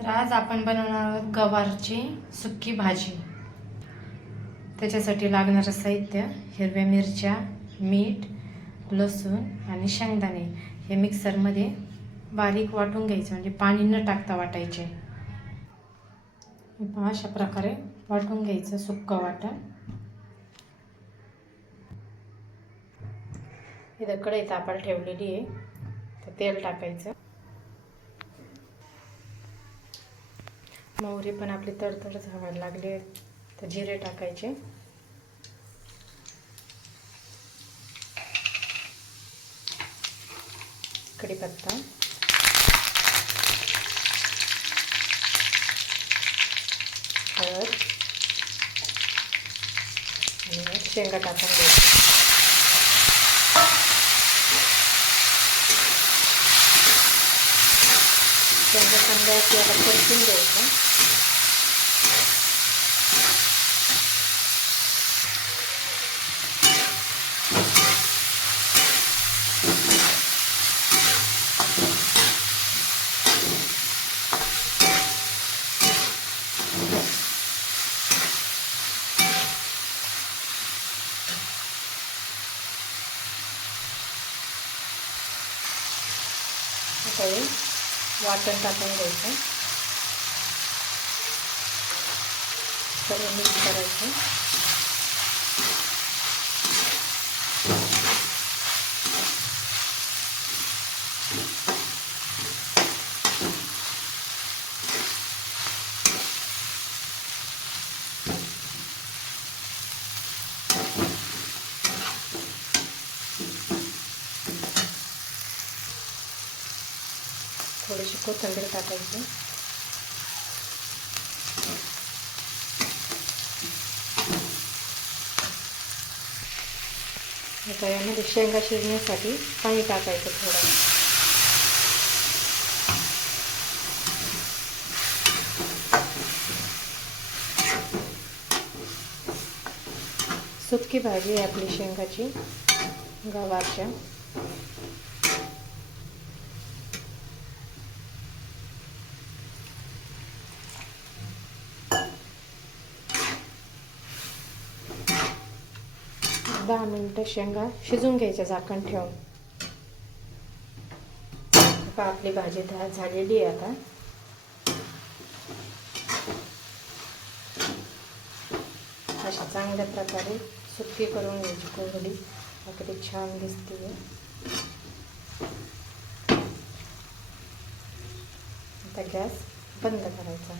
तर आज आपण बनवणार आहोत गवारची सुक्की भाजी। त्याच्यासाठी लागणारं साहित्य हिरव्या मिरच्या, मीठ, लसूण आणि शेंगदाणे हे मिक्सरमध्ये बारीक वाटून घ्यायचे, म्हणजे पाणी न टाकता वाटायचे। अशा प्रकारे वाटून घ्यायचं सुक्कं वाटण। इथं कढई तापायला ठेवलेली आहे, तर तेल टाकायचं। मोहरी पण आपली तडतड झावायला लागली तर जिरे टाकायचे। कढीपत्ता, हळद आणि शेंगा टाकून घ्यायच्या। शेंगा चांगल्या आपल्याला परतून द्यायचं। आता हे वाटण टाकून द्यायचं, सर्व मिक्स करायचं। थोडीशी कोथिंबीर टाकायची। आता यामध्ये शेंगा शिजण्यासाठी पाणी टाकायचं थोडं। सुक्की भाजी आहे आपली शेंगाची गवारच्या। दहा मिनिटं शेंगा शिजून घ्यायच्या झाकण ठेवून। आता आपली भाजी झालेली आहे। आता अशा चांगल्या प्रकारे सुक्की करून घ्यायची कोरडी, अगदी छान दिसते। आता गॅस बंद करायचा।